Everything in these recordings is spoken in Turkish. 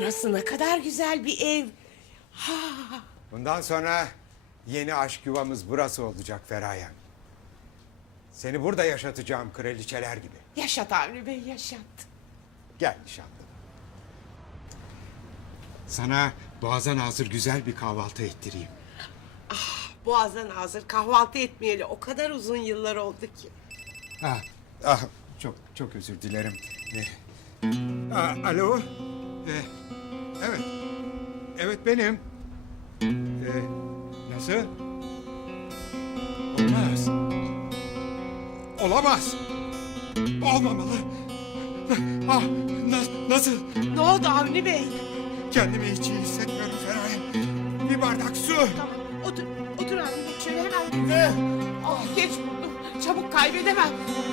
Burası ne kadar güzel bir ev. Ha. Bundan sonra yeni aşk yuvamız burası olacak Feraye. Seni burada yaşatacağım kraliçeler gibi. Yaşat Avni Bey, yaşat. Gel nişanlım. Sana boğazdan hazır güzel bir kahvaltı ettireyim. Boğazdan hazır kahvaltı etmeyeli o kadar uzun yıllar oldu ki. Çok özür dilerim. Alo. Evet. Evet benim. Nasıl? Olmaz. Olamaz. Olmamalı. Nasıl? Ne oldu Avni Bey? Kendimi hiç iyi hissetmiyorum Feraye. Bir bardak su. Tamam, otur Avni Bey. Şöyle hemen. Geç buldum. Çabuk kaybedemem.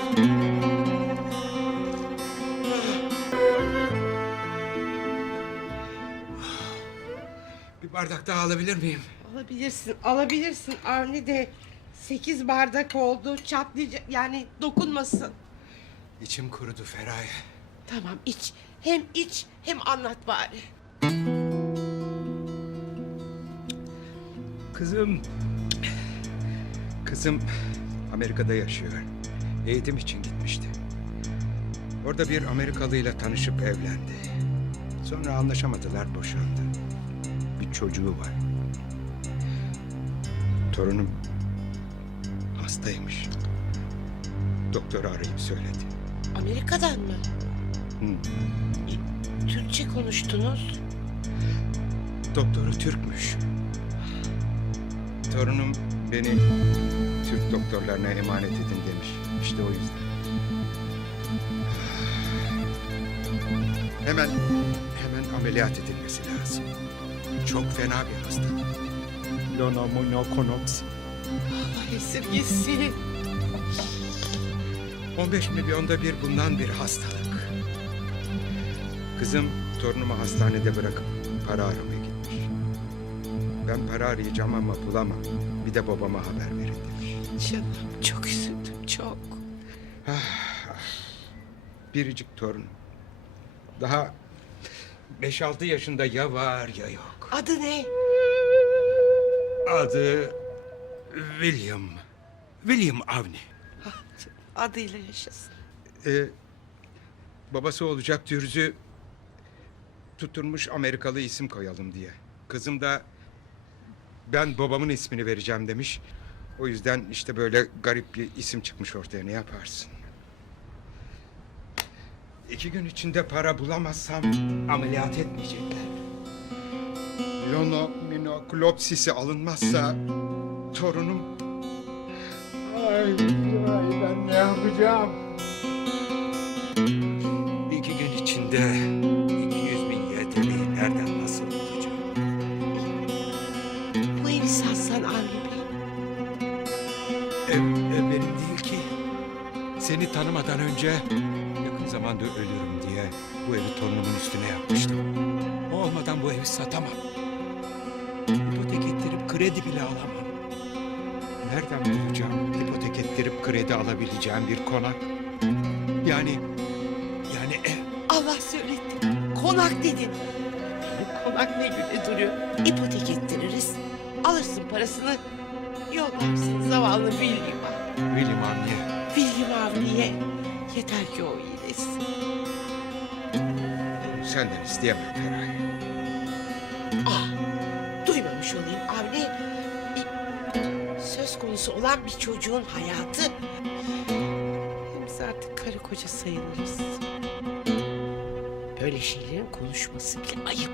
Bir bardak daha alabilir miyim? Alabilirsin Avni de. 8 bardak oldu. Çatlayacak, yani dokunmasın. İçim kurudu Feraye. Tamam, iç. Hem iç hem anlat bari. Kızım Amerika'da yaşıyor. Eğitim için gitmişti. Orada bir Amerikalıyla tanışıp evlendi. Sonra anlaşamadılar, boşandı. Bir çocuğu var. Torunum hastaymış. Doktoru arayıp söyledi. Amerika'dan mı? Türkçe konuştunuz. Doktoru Türkmüş. Torunum beni Türk doktorlarına emanet edin demiş. İşte o yüzden. Hemen ameliyat edilmesi lazım. Çok fena bir hastalık. Lonomonokonopsi. Allah esirgesin. 15 milyonda bir bundan bir hastalık. Kızım torunumu hastanede bırakıp para aramaya gitmiş. Ben para arayacağım ama bulamam. Bir de babama haber verin demiş. Canım, çok üzüldüm, çok. Biricik torun. Daha 5-6 yaşında ya var ya yok. Adı ne? Adı William. William Avni. Adıyla yaşasın. Babası olacak Dürzü tutturmuş Amerikalı isim koyalım diye. Kızım da ben babamın ismini vereceğim demiş. O yüzden işte böyle garip bir isim çıkmış ortaya, ne yaparsın? 2 gün içinde para bulamazsam ameliyat etmeyecekler. Lonominoklopsisi alınmazsa torunum... Ay ben ne yapacağım? 2 gün içinde 200.000 YTL'yi nereden nasıl bulacağım? Bu evi satsan Avni Bey. Ev benim değil ki. Seni tanımadan önce yakın zamanda ölürüm diye bu evi torunumun üstüne yapmıştım. O olmadan bu evi satamam. İpotek ettirip kredi bile alamam. Nereden bulacağım ipotek ettirip kredi alabileceğim bir konak? Yani ev. Allah söyletti. Konak dedin. Bu konak ne güne duruyor. İpotek ettiririz. Alırsın parasını. Yollarsın zavallı William'a. William Avni'ye. William Avni'ye. Yeter ki o iyileşsin. Senden isteyemem Feraye. Duymamış olayım Avni. Söz konusu olan bir çocuğun hayatı. Hem biz artık karı koca sayılırız. Böyle şeylerin konuşması bile ayıp.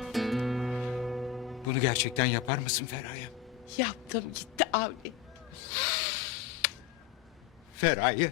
Bunu gerçekten yapar mısın Feraye? Yaptım gitti Avni. Feraye.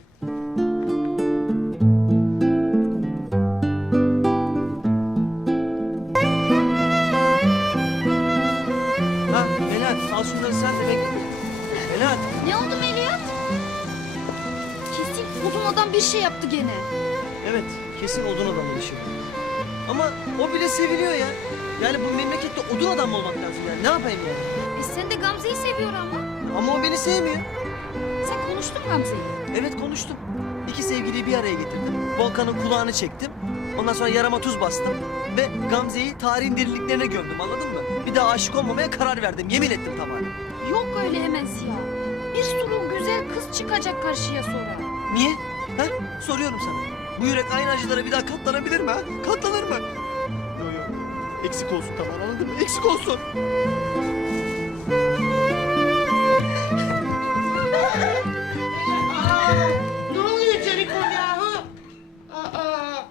Melahat al şunları sen de bekle. Melahat. Ne oldu Melihat? Kesin uzun adam bir şey yaptı gene. Evet kesin odun adamın işi. Ama o bile seviliyor ya. Yani bu memlekette odun adam mı olmak lazım yani? Ne yapayım yani? Sen de Gamze'yi seviyor ama. Ama o beni sevmiyor. Sen konuştun Gamze'yi. Evet konuştum. İki sevgiliyi bir araya getirdim. Volkan'ın kulağını çektim. Ondan sonra yarama tuz bastım ve Gamze'yi tarihin derinliklerine gömdüm, anladın mı? Bir daha aşık olmamaya karar verdim, yemin ettim tamamen. Yok öyle hemen Ziya. Bir sürü güzel kız çıkacak karşıya sonra. Niye? Ha? Soruyorum sana. Bu yürek aynı acılara bir daha katlanabilir mi ha? Katlanır mı? Yok yok. Eksik olsun tamam, anladın mı? Eksik olsun. Ne oluyor Canikom yahu? Aa.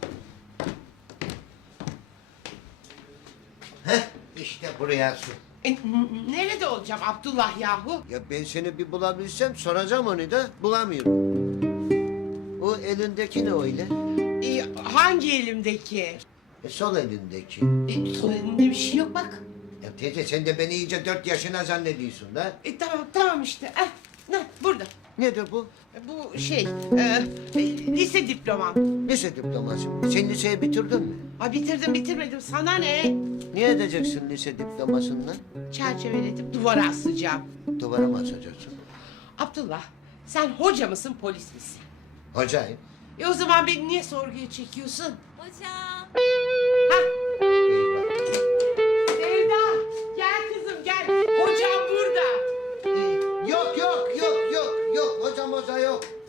İşte buraya su. Nerede olacağım Abdullah yahu? Ya ben seni bir bulabilsem soracağım onu da bulamıyorum. O elindeki ne öyle? Hangi elimdeki? Sol elindeki. Sol elimde bir şey yok bak. Ya teyze sen de beni iyice 4 yaşına zannediyorsun da. Tamam işte. Burada. Nedir bu? Bu şey, lise diplomam. Lise diploması mı? Sen liseyi bitirdin mi? Bitirmedim. Sana ne? Ne edeceksin lise diplomasından? Çerçeveledim, duvara asacağım. Duvara mı asacaksın? Abdullah, sen hoca mısın, polis misin? Hocayım. O zaman beni niye sorguya çekiyorsun? Hocam. Eyvah. Sevda, gel kızım gel. Hocam burada. Yok. Hocam hoca yok.